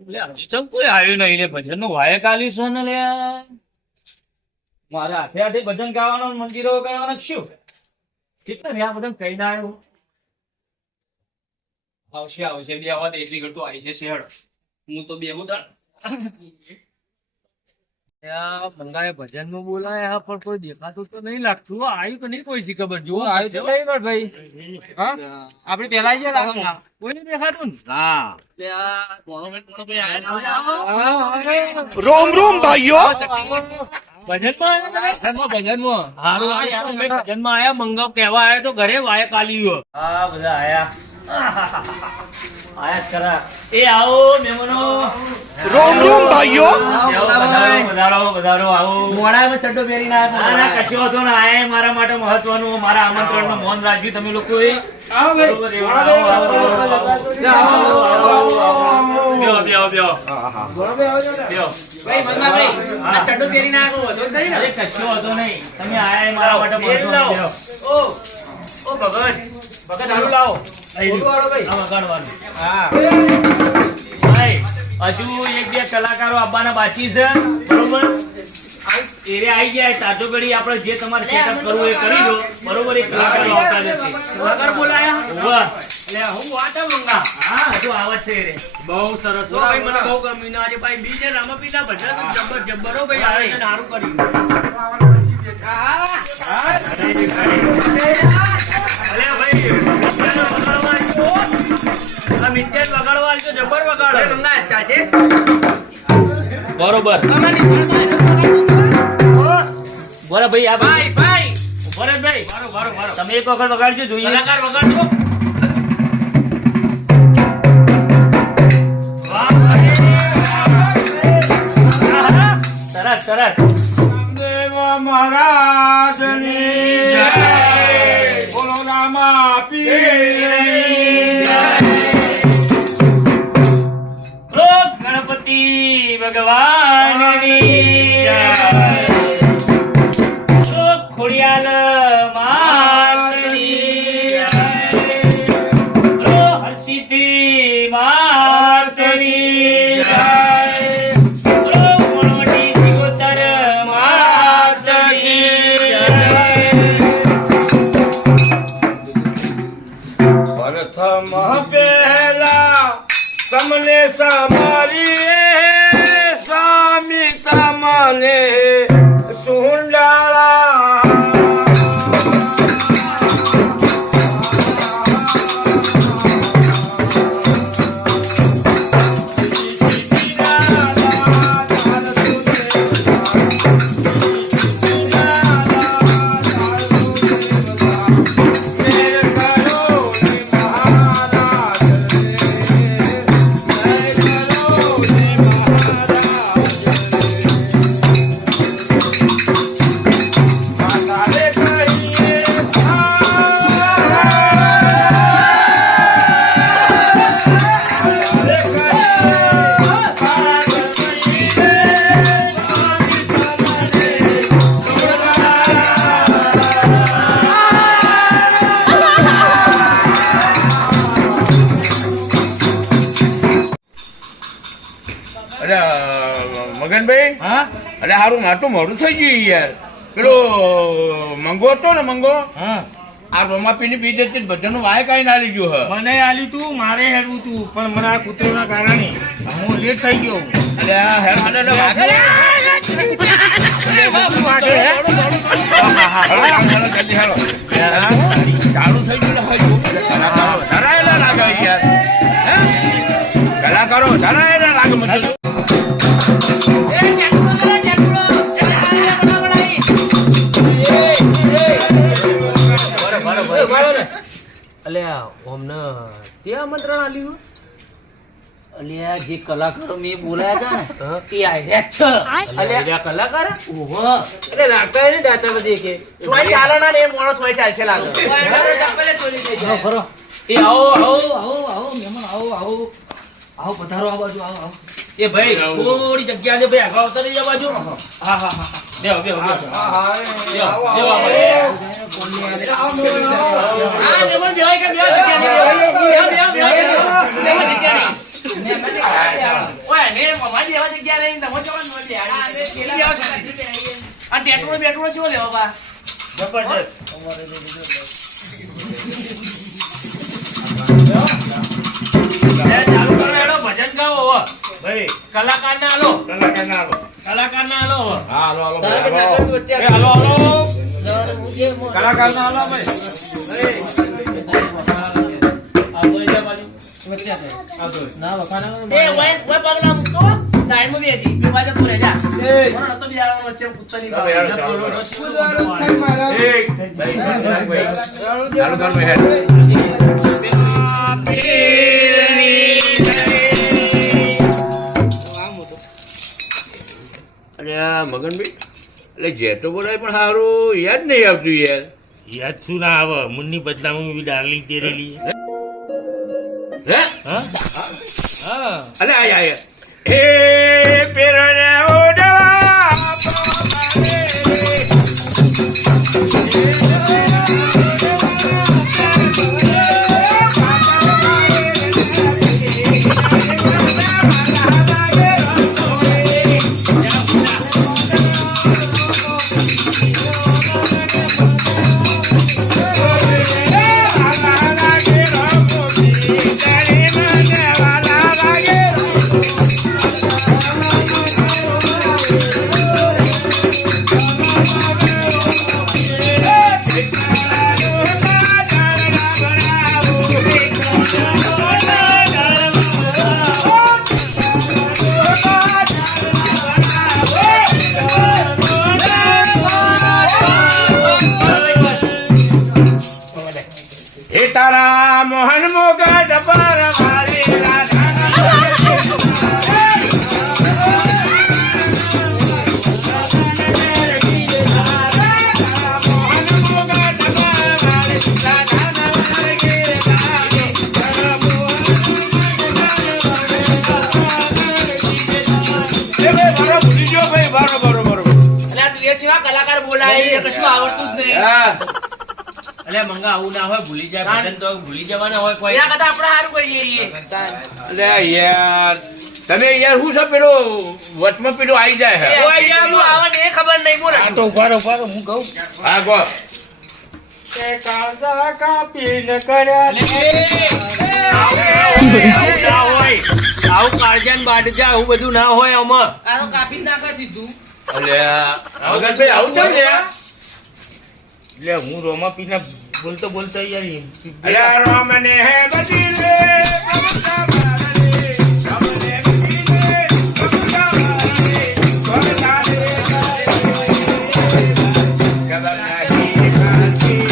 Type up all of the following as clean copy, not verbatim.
ચમ કોઈ આવ્યું નહીં લે ભજન નું વાયક આલ્યું છે ને લે મારે હાથે હાથે ભજન ગાવાનું મંદિરો ગાવાનું શું કેટલા રહ્યા બધા કઈ ના આવ્યું આવશે બે આવા એટલી ઘડતું આવી જશે હેડ હું તો બે ઉતાર મંગાએ ભજન નું બોલાયા પણ કોઈ દેખાતું તો નહીં લાગતું આવ્યું તો નહીં કોઈ ખબર જો આવ્યું તો નહીં ભાઈ આપણે પેલા આવીએ કોઈ નહીં દેખાતું રોમ રોમ ભાઈઓ ભજનમાં આયા મંગાવ કેવા આયા તો ઘરે વાયક આલ્યું હા બધા આયા કરા એ આવો મહેમાનો રોમ રોમ ભાઈઓ વધારો આવો મોડામાં ચડ્ડો પહેરીને આવ્યા કશો હતો ને આયા મારા માટે મહત્વનું મારા આમંત્રણનું મૌન રાખ્યું તમે લોકોએ કશો હતો નહીં તમે આયા મારા માટે ભગત હારું લાવો હજુ એક બે કલાકારો આવવાના બાકી છે બરોબર એરે આવી ગયા તાજો ઘડી આપણે જે તમારે સેટઅપ કરવું એ કરી દો બરોબર એક કલાકાર આવતા જશે કલાકાર બોલાયા એટલે હું વાટા મંગા હા જો આવત છે રે બહુ સરસ ભાઈ મને બહુ ગમ્યું ને આજે ભાઈ બીજે રામપીલા ભજન જબ્બર જબ્બરો ભાઈ આવે ને સારું કર્યું અરે ભાઈ આ મિત્ય વગાડવા તો જબર વગાડે મંગા ચાચે બરોબર બોલો ભાઈ આ ભાઈ ભરતભાઈ બારો તમે એક વખત વગાડજો જોઈએ કલાકાર વગાડજો સરસ દેવ મહારાજની જય બોલો રામા પીરની જય ગણપતિ ભગવાનની જય ખોડિયાલ માતની જય હર્ષિતી માતની જય પ્રથમ પહેલા તમને સમારી સ્વામી તમને સુંડાળા મગનભાઈ હા અરે હારું માટું મોડું થઈ ગયું યાર પેલો મંગો હતો ને મંગો હા આ રોમાપીની બીજ હતી ભજન નું વાય કઈ ના લીધું હ મને આલી તું મારે હેરવું તું પણ મને આ કૂતરાના કારણે હું લેટ થઈ ગયો અરે આ હેર મને વાગે ચાલુ થઈ ગયું ધરાયેલા લાગે યાર કલાકારો ધરાયેલા લાગે મને અલ્યા ઓમને તે આમંત્રણ આલ્યું અલ્યા જે કલાકારો મેં બોલાયા હતા ને એ આયા છે અલ્યા કલાકાર ઓહો એટલે લાગતા ને ડાચા બધી કે સોય ચાલના ને મોણસ હોય ચાલ છે લાગે ચપ્પલે ચોરી થઈ જાય ખરો એ આવો મહેમાન આવો પધારો આ બાજુ આવો એ ભાઈ થોડી જગ્યા દે ભાઈ આગળ આવતા રહી બાજુ હા બેહો આ લેમન જેવાય કે બેહો જગ્યા નહીં આ ટેટરો બેટરો શું લેવો બા જબરજસ્ત ચાલુ કરો હેડો ભજન ગાઓ હવે ભાઈ કલાકારને હાલો કલાકારને હાલો હવે હા હાલો હાલો તારે કે હાલો. નાખો તો એ હાલો હાલો કલાકારનો હાલો ભાઈ એ ઓય પગલા મૂકતો સાઈડ માં બેસી બે બાજુ પૂરે જા કોણ હતો બિયારાનો વચ્ચે કૂતરની ચાલો, હેડો, ચાલો, ચાલો, ભાઈ, હેડ. અરે આ મગનભાઈ એટલે જેઠો બોલાય પણ સારું યાદ નહીં આવતું યાર યાદ શું ના આવે મુન્ની બદનામી બી ડાર્લિંગ તેરે લીએ હે હા હા અલે આય હે પેરને ઓડવા હે તારા મોહન મોગટ પર મારી કલાકાર બોલાય કશું આવડતું જ નહીં અલે મંગા આવું ના હોય ભૂલી જાય ભજન તો ભૂલી જવાના હોય કોઈ એના કરતા આપણે સારું કરીએ અલે યાર તમે યાર શું છે પેલો વચમાં પેલો આવી જાય હે શું આવે ને એ ખબર નહીં બોલ આ તો ઉભારો ઉભારો હું કહું હા ગો આવું કાળજાન બાટજા આવું બધું ના હોય આમાં આ તો કાપી જ નાખે સીધું અલે મગનભાઈ આવું છે ને એટલે હું રોમા પીના બોલતો બોલતો યાર અલે રામને હે બધી રે કમકા મારે રામને બધી રે કમકા મારે કોના રે કબર નાહી કાંતી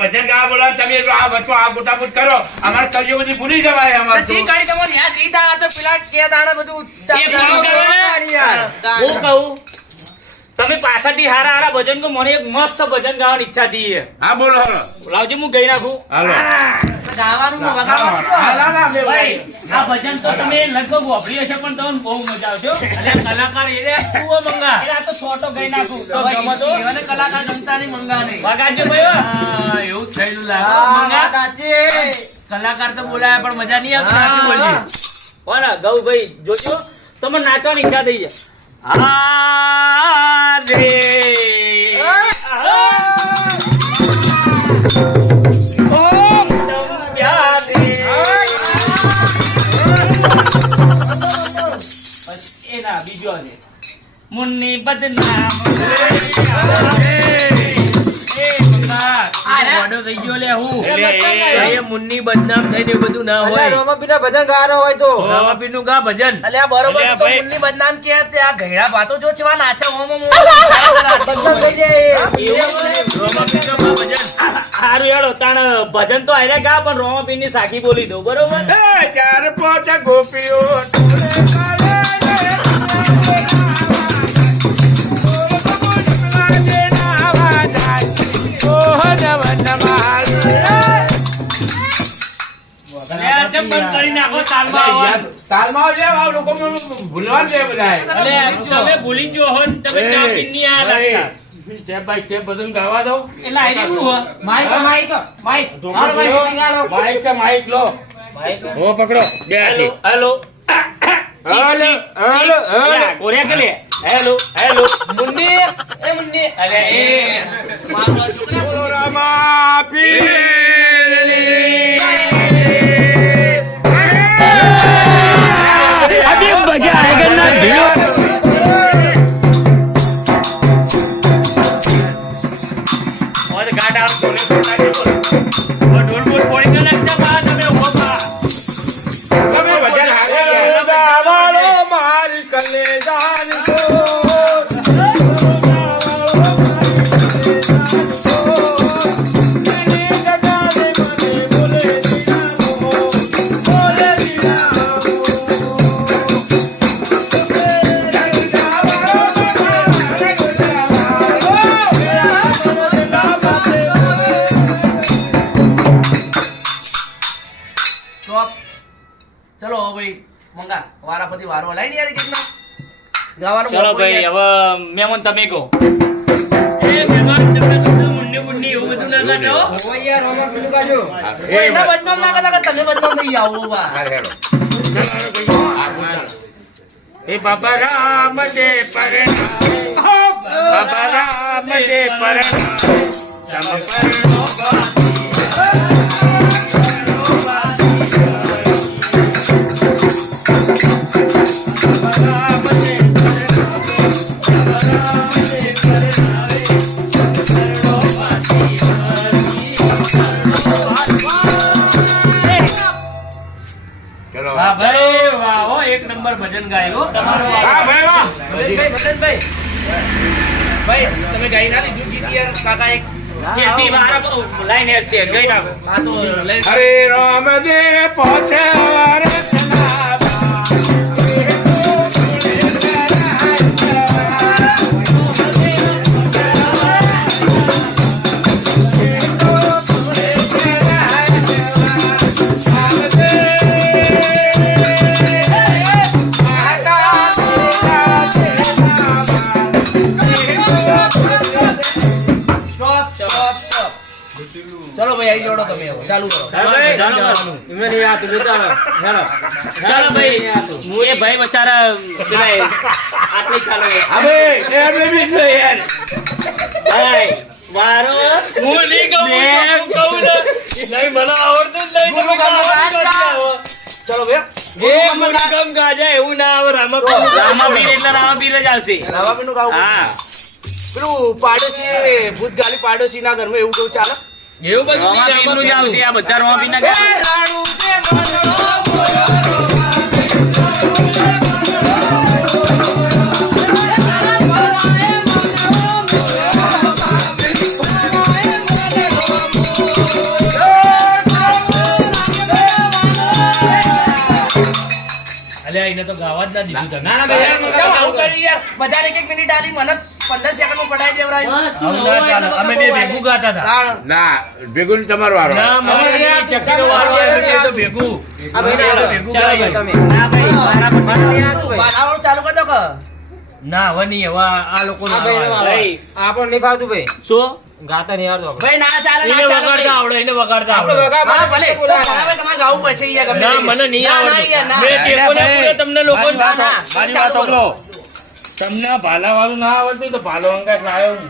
ભજન ગાવા બોલાવ તમે આ વચ્ચે આ ગોટાપૂટ કરો અમારે કલયુગ બધી ભૂલી જવાય અમારે તો. ચી ગાડી તમારે યાદ સીધા આ તો પેલા કે દાણા બધું હું કહું તમે પાછળથી હારા હારા ભજન કો મને એક મસ્ત ભજન ગાવાની ઈચ્છા થઈ હા બોલો હાલો લાવજો હું ગઈ નાખું હાલો ગાવાનું ને વગાડવાનું ભાઈ, આ ભજન તો તમે લગભગ વાપરી હશે પણ તમને બહુ મજા આવશે હો. અને કલાકાર એ રહ્યા શું હો મંગા આ તો છોટો ગઈ નાખું તો ગમો તો એવાને કલાકાર જમતા નહીં મંગા નહીં વગાડજો ભાઈ હો. હા, એવું જ થયેલું લાગે મંગા કલાકાર તો બોલાયા પણ મજા નહીં આવતી નાચી બોલજે હો ને ગૌ ભાઈ જોજો તમને નાચવાની ઈચ્છા થઈ જાય હા રે ઓમ સંભ્યા રે એના બીજો છે મુન્ની બદનામ મોડો થઈ ગયો લે હું એ મુન્ની બદનામ થઈને બધું ના હોય રોમાપીના ભજન ગાવાનો હોય તો રામાપીરનું ગા ભજન અલ્યા બરોબર અલ્યા તો ભાઈ. મુન્ની બદનામ કે તે આ ઘેડા ભાતો જો છે નાચે ઓમ ઓમ ઓમ થઈ જાય એવું રામાપીરનું ગા ભજન હારું હેડો તાણ ભજન તો આયરા ગા પણ રોમાપીરની સાખી બોલી દઉં બરોબર એ ચાર પાંચ ગોપીઓ કેમ બંધ કરી નાખો તાલમાં આવવાનું? તાલમાં આવજે, આ લોકો ભૂલવા દે બધાય. અલે તમે ભૂલી ગયો હો ને તમે ચા પીને નહીં આયા લાગતા. સ્ટેપ બાય સ્ટેપ બધું ગાવા દો. એટલે આયરી હું હો? માઈક છે, માઈક લો. હો પકડો બે હાથી. Hello hello, hello, hello. કોરિયા કે લે હેલો હેલો મુન્ની એ મુન્ની અલે એ अभी मजा आएगा ना भिड़ो और गाड़ा ढोल फोड़ा के बोल और ढोल बोल फोड़ के लगता बात हमें होगा તમે ભજન હારે ગાવાળો મારી કલેજાન કો ચલો ભાઈ મંગા વારા પછી વારો લાઈ ને યાર કેટલા ગાવાનું चलो भाई अब मेमन તમે કહો એ મહેમાન તમને મુન્ની મુન્ની એવું બધું ના કરતો ઓ યાર મામા પેલું ગાજો એના બદનામ ના કરતા તમે બદનામ થઈ આવો બા એ બાબા રામ દે પરણા બાબા રામ દે પરણા તમ પરણો વાહ ભાઈ વાહ હો એક નંબર ભજન ગાયો તમારો વાહ ભાઈ વાહ ભાઈ તમે ગાઈ ના લીધું ગીત યાર કાકા એક કેતી મારા લાઈન હેર છે ગઈ ના આ તો લઈ હરે રામ દે પહોંચે વરસના ચલો ભાઈ આઈ જોડો તમે હવે ચાલુ કરો ચાલો ભાઈ હું એ ભાઈ બચારા પેલા આટલે ચાલો હવે એમને બી છે યાર ભાઈ મારો હું નહીં કહું નહીં મને આવડતું જ નહીં તમે ચલો ભાઈ એ મને ગમ ગાજા એવું ના આવે રામાપીર એટલે રામાપીર જ આવશે રાવાબેન નું ગાવું હા પેલું પાડોશી ભૂત ગાલી પાડોશી ના ઘરમાં એવું કેવું ચાલે એવું બધું રામાપીરનું જ આવશે આ બધા રામાપીરના ગાશે અલ્યા એને તો ગાવા જ ના દીધું તમે ના ભાઈ ચાલો આવું કરી યાર બધાને એક મિનિટ આલી મને 15 સેકન્ડ માં પડાઈ દેવરાય આવું ના ચાલે અમે બે ભેગું ગાતા હતા ના ભેગું તમારો વારો ના મને ચક્કીનો વારો આવ્યો એટલે તો ભેગું આ ભાઈ ચાલો ભેગું ગાઈએ. ના ભાઈ મારા પણ બાલાવાળું ચાલુ કરી દો કે ના હવે નહીં હવે આ લોકો ભાઈ આપણ નહીં ફાવતું ભાઈ શું ગાતા નહીં આવડતું ભાઈ ના ચાલે એને ના ચાલે વગાડતા આવડે એને વગાડતા આવડે હા ભલે હવે તમારે ગાવું પડશે યાર ગમે ના તે. મને નહીં ના, ના, આવડતું યાર, ના. મેં ટેકોને પૂરે તમને લોકો ના, ના. મારી વાત સાંભળો તમને ભાલા વાળું ના આવડતું તો ભાલો અંગાત લાવ્યો હું.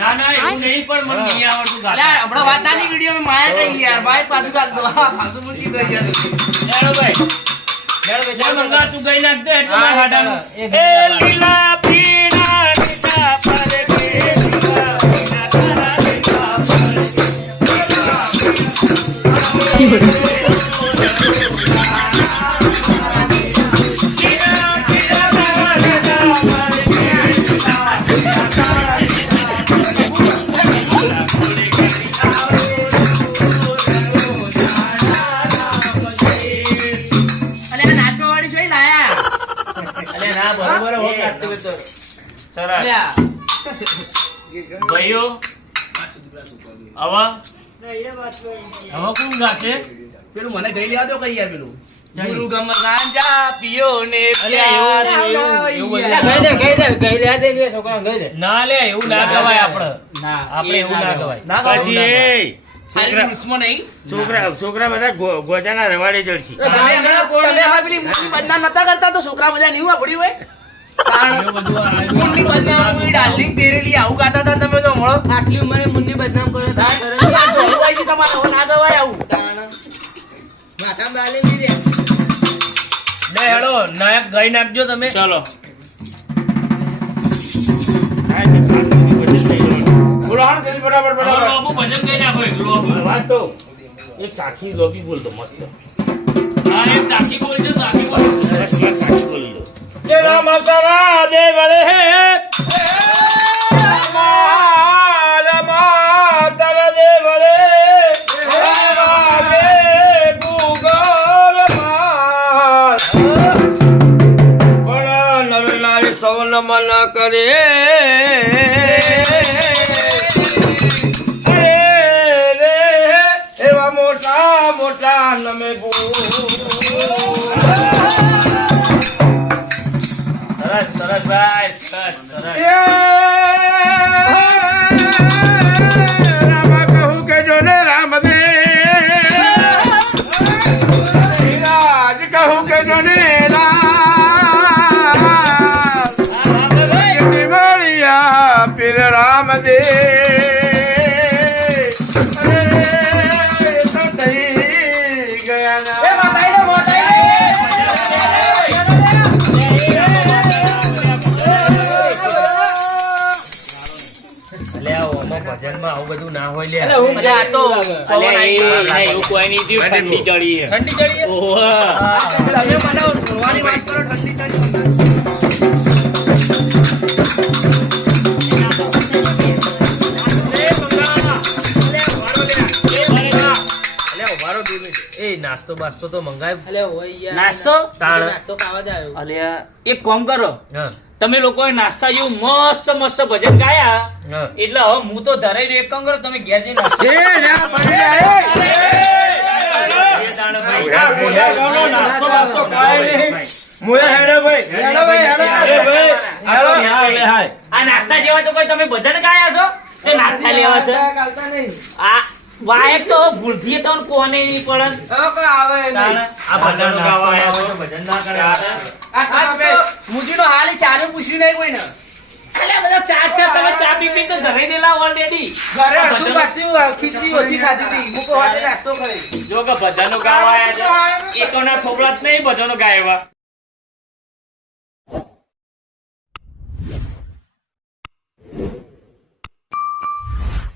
ના ના એવું નહીં પણ મને નહીં આવડતું અલ્યા, ગાતા હમણાં વાત નાની વિડીયો માં માયા કઈ યાર ભાઈ પાછું ગાલ દો હા પાછું મૂકી દો યાર ચાલો ભાઈ ચાલ મંગા તું ગઈ નાખ દે એટલે મારા હાડાનું. એ એ લીલા પીળા લીલા પડકે, લીલા પીળા તારા લીલા પડકે. અલ્યા. ભાઈઓ હવે કોણ ગાશે? પેલું મને ગઈ લેવા દો કઈ યાર પેલું ગુરુ ગમ ગાંજા પિયો ને અલ્યા, પ્યાર. એવું અલ્યા, બધું. ગઈ દે બે છોકરા ગઈ દે. ના લે એવું ના ગવાય આપણે ના આપણે એવું ના ગવાય. ના ગવાય. પછી આની મિસમાં નહીં. છોકરા બધા ગોજાના રવાડે ચડશે તમે હવે પેલી મૂર્તિ બદનામ નતા કરતા તો છોકરા બધા નહીં વાપર્યું હોય એવું બધું આ- મુન્ની બદનામ કોઈ ડાર્લિંગ તેરેલી આવું ગાતા હતા તમે તો મળો આટલી ઉંમરે મુન્ની બદનામ કરો તો આ જોવાય છે તમારે હવે ના ગવાય આવું માથા બાલે બી રે. લે હેડો નાયક ગાઈ નાખજો તમે. ચલો બોલો હાણ જલ્દી બરાબર હવે બરાબર લોબુ ભજન ગાઈ નાખો એક લોબુ. વાત તો એક સાખી લોબી બોલતો મસ્ત હા એક સાખી બોલજો સાખી બોલજો. સાખી બોલજો જય રામ તારા દેવળે હે મન કરે રે એવા મોટા મોટા નમે સરસ સરસ ભાઈ સરસ સરસ. રામ કહું કે જો ને રામ દે રાજ કહું કે જો ને પીર રામ દે તો થઈ ગયા ના લે આમાં ભજનમાં આવું બધું ના હોય લે. અલ્યા, આ તો પવન આવી ગયો. એવું કોઈ નહીં થયું. ઠંડી ચડી છે. ઠંડી ચડી છે? ઓહો. તમે મને ભણવાની વાત કરો ઠંડી ઠંડી એ નાસ્તો બાસ્તો તો મંગાય. અલે હોય યાર. નાસ્તો? તાળ. નાસ્તો ખાવા જ આવ્યો. અલ્યા એક કામ કરો, હા તમે લોકોએ નાસ્તા જેવું મસ્ત મસ્ત ભજન ગાયા હા. એટલે હવે હું તો ધરાઈ રહ્યો. એક કામ કરો, તમે ઘેર જઈને નાસ્તો એ જા પડી જા એ દાણે ભાઈ. નાસ્તો બાસ્તો ખાય નહીં. મુએ હેડે ભાઈ હેડો ભાઈ, હેડો. એ ભાઈ હેડો. આ નાસ્તા જેવા તો કોઈ તમે ભજન ગાયા છો તે નાસ્તા લેવા છે? ચાલતા નહીં. આ વાયક તો ભૂલથી તો કોને નહીં પડે. હવે કોઈ આવે તાણે નહીં. આ ભજન ગાવા આયા હોય તો ભજન ના કરે. આ તો મુજીનો હાલ ઈ ચાનું પૂછ્યું નહીં કોઈને અલ્યા બધા ચા ચા તમે ચા પી પી તો ધરાઈ દેલા ઓલરેડી. ઘરે અડધું પાથર્યું, ખીચડી ઓછી ખાધી હતી મૂકો હાથે નાસ્તો કરી જો કે ભજનો ગાવા આયા છે એકોના થોબડા જ નહીં ભજનો ગાયવા.